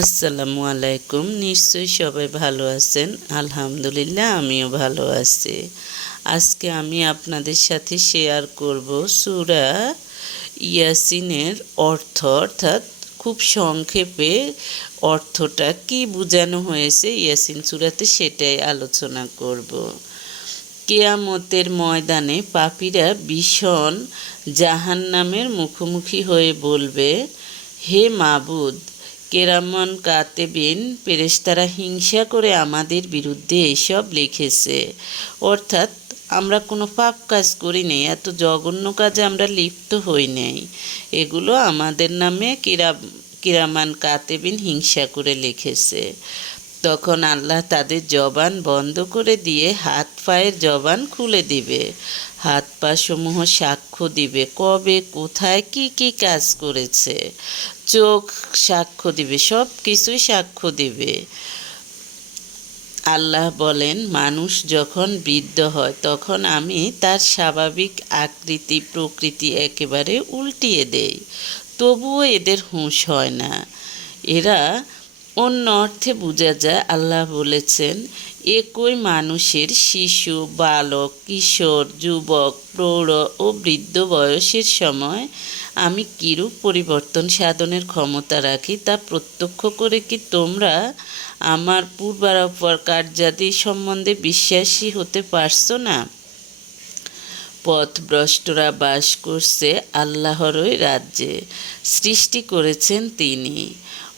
আসসালামু আলাইকুম। নিশ্চয়ই সবাই ভালো আছেন। আলহামদুলিল্লাহ আমিও ভালো আছি। আজকে আমি আপনাদের সাথে শেয়ার করব সূরা ইয়াসিনের অর্থ, অর্থাৎ খুব সংক্ষেপে অর্থটা কি বোঝানো হয়েছে ইয়াসিন সূরাতে সেটাই আলোচনা করব। কিয়ামতের ময়দানে পাপীরা ভীষণ জাহান্নামের মুখোমুখি হয়ে বলবে, হে মাবুদ, কেরামান কাতেবিন ফেরেশতারা হিংসা করে আমাদের বিরুদ্ধে এসব লিখেছে। অর্থাৎ আমরা কোনো পাপ কাজ করি নাই, এত জঘন্য কাজে আমরা লিপ্ত হই নাই, এগুলো আমাদের নামে কিরামান কাতেবিন হিংসা করে লিখেছে। তখন আল্লাহ তাদের জবান বন্ধ করে দিয়ে হাত পায়ের জবান খুলে দিবে। হাত পা সমূহ সাক্ষ্য দিবে কবে কোথায় কি কি কাজ করেছে। চোখ সাক্ষ্য দিবে, সব কিছুই সাক্ষ্য দিবে। আল্লাহ বলেন, মানুষ যখন বৃদ্ধ হয় তখন আমি তার স্বাভাবিক আকৃতি প্রকৃতি একেবারে উল্টিয়ে দেই, তবুও এদের হুঁশ হয় না। এরা অন্য অর্থে বোঝা যায় আল্লাহ বলেছেন, একই মানুষের শিশু, বালক, কিশোর, যুবক, প্রৌঢ় ও বৃদ্ধ বয়সের সময় আমি কিরূপ পরিবর্তন সাধনের ক্ষমতা রাখি তা প্রত্যক্ষ করে কি তোমরা আমার পূর্বাপর কার্যাদি সম্বন্ধে বিশ্বাসী হতে পারছো না? পথভ্রষ্টরা বাস করছে আল্লাহরই রাজ্যে। সৃষ্টি করেছেন তিনি,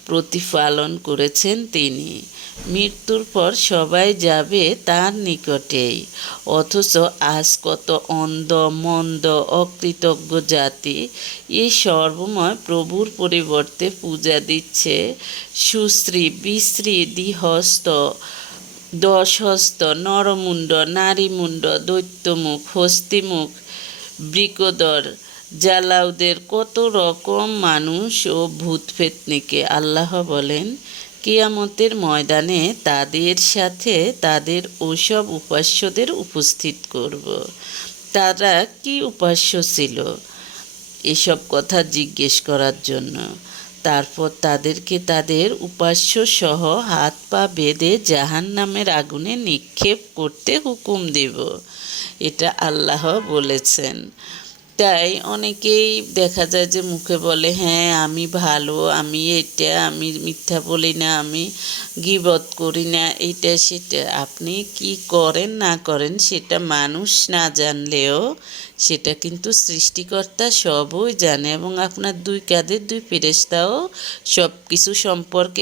প্রতিপালন করেছেন তিনি। মৃত্যুর পর সবাই যাবে তার নিকটেই। অথচ আজ কত অন্ধ, মন্দ, অকৃতজ্ঞ জাতি এই সর্বময় প্রভুর পরিবর্তে পূজা দিচ্ছে সুশ্রী, বিশ্রী, দ্বিহস্ত, দশহস্ত, নরমুণ্ড, নারীমুণ্ড, দৈত্যমুখ, হস্তিমুখ, বৃকোদর, জালাউদের কত রকম মানুষ ও ভূতপেতনিকে। আল্লাহ বলেন, কিয়ামতের ময়দানে তাদের সাথে তাদের ওসব উপাস্যদের উপস্থিত করব। তারা কি উপাস্য ছিল এসব কথা জিজ্ঞেস করার জন্য। তারপর তাদেরকে তাদের উপাস্য সহ হাত পা বেঁধে জাহান্নামের আগুনে নিক্ষেপ করতে হুকুম দেব। এটা আল্লাহ বলেছেন। তাই অনেকেই দেখা যায় যে মুখে বলে, হ্যাঁ আমি ভালো, আমি এটা, আমি মিথ্যা বলি না, আমি গীবত করি না, এইটা সেটা। আপনি কি করেন না করেন সেটা মানুষ না জানলেও সেটা কিন্তু সৃষ্টিকর্তা সবই জানে, এবং আপনার দুই কাঁধের দুই ফেরেশতাও সব কিছু সম্পর্কে